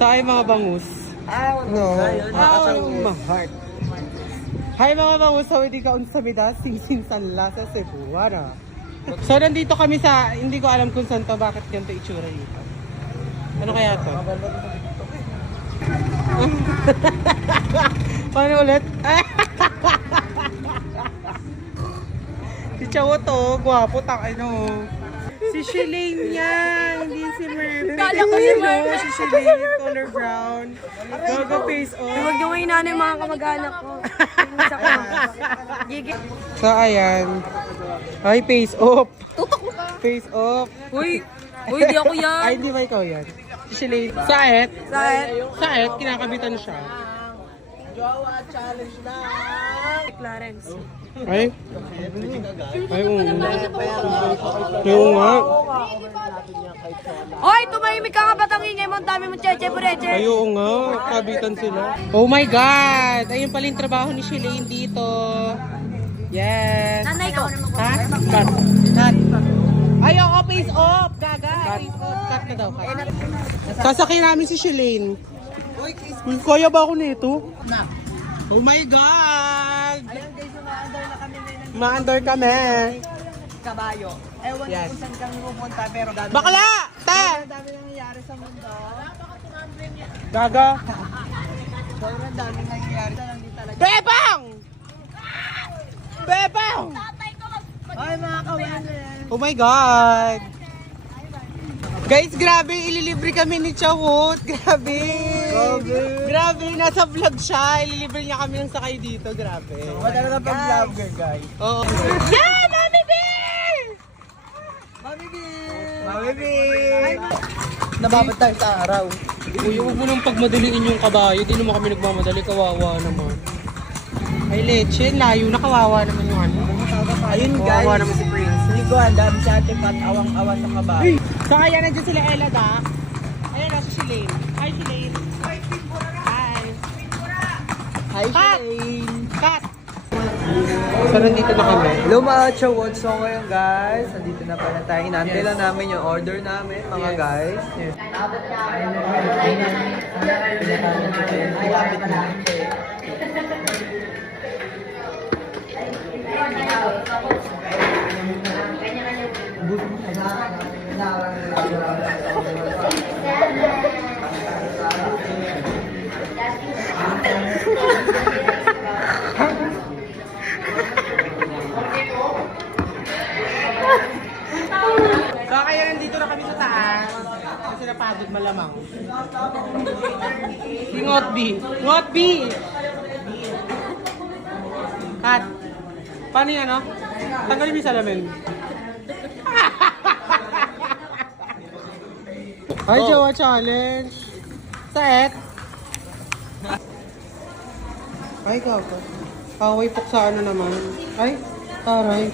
Sa ay mga bangus. No. My heart. Hi mga bangus, sa hindi ka unsamida, sing-sing sanla sa Cebu. Ano? So nandito kami sa, hindi ko alam kung saan to, bakit ganito itsura dito. Ano kaya to? Paano ulit? Si Chawo to, gwapo, ano. Si Shalane yan, hindi si Murphy. Kala ko si Murphy. Si Shalane, color brown. Gaga face off. Huwag yung inano yung mga kamag-anak ko. Isa ko. Gigi. So ayan. Ay, face off. Tutok mo ka. Face off. Uy, di ako yan. Ay, hindi ba ikaw yan? Si Shalane. Saet. Saet. Kinakabitan siya. Jowa challenge na! Clarence. Ay. Ay, oo. Oo nga. Hoy, tumahimik ka ka batang ingay mo. Ang dami mo cheche bureche. Ay, oo nga. Kabitan sila. Oh my God! Ayun pala yung trabaho ni Shalane dito. Yes. Nanay ko. Ha? Cut. Cut. Ay, oo, face off. Gaga. Face off. Cut na daw. Cut. Sasakyan namin si Shalane. Uy, kaya ba ako nito? Oh my God! Ayun guys, ma-under na kami ngayon ng Ma-under kami. kabayo. Ewan Yes. ko saan kami pupunta pero dami Bakla! Te! dami nangyayari sa mundo. Gaga. Sobrang dami nangyayari sa lang din talaga. Bebang! Bebang! Ay mga kawanan. Oh my God! Guys, grabe, ililibre kami ni Chawot. Grabe. Grabe, nasa vlog siya. Ililibre niya kami ng sakay dito. Grabe. Madala na pag-vlogger guys. Oo. Yeah, Mami B! Mami B! Mami B! Nababad tayo sa araw. Uy, huwag mo nang pagmadaliin yung kabayo. Di naman kami nagmamadali. Kawawa naman. Ay, leche. Layo na. Kawawa naman yung ano. Ayun guys. Kawawa naman si Prince. Hindi ko alam si Ate Pat awang-awa sa kabayo. So, ayan, nandiyan sila Ella da. Ayan, nasa Shalane. Hi, Shalane. Hi. Hi Cut! Shane! Cut! So, nandito na kami. Hello mga chawod. So ngayon guys, nandito na pala tayo. Inaantay lang namin yung order namin mga guys. Yes. Malapit na. So, kaya nandito na kami sa taas. Kasi napagod malamang. Si Ngot B. Ngot B! Cut. Paano yan, no? Tanggalin mo yung salamin. Ay, Jawa Challenge. Saet. Ay, gago. Kaway pok sa ano naman. Ay, taray.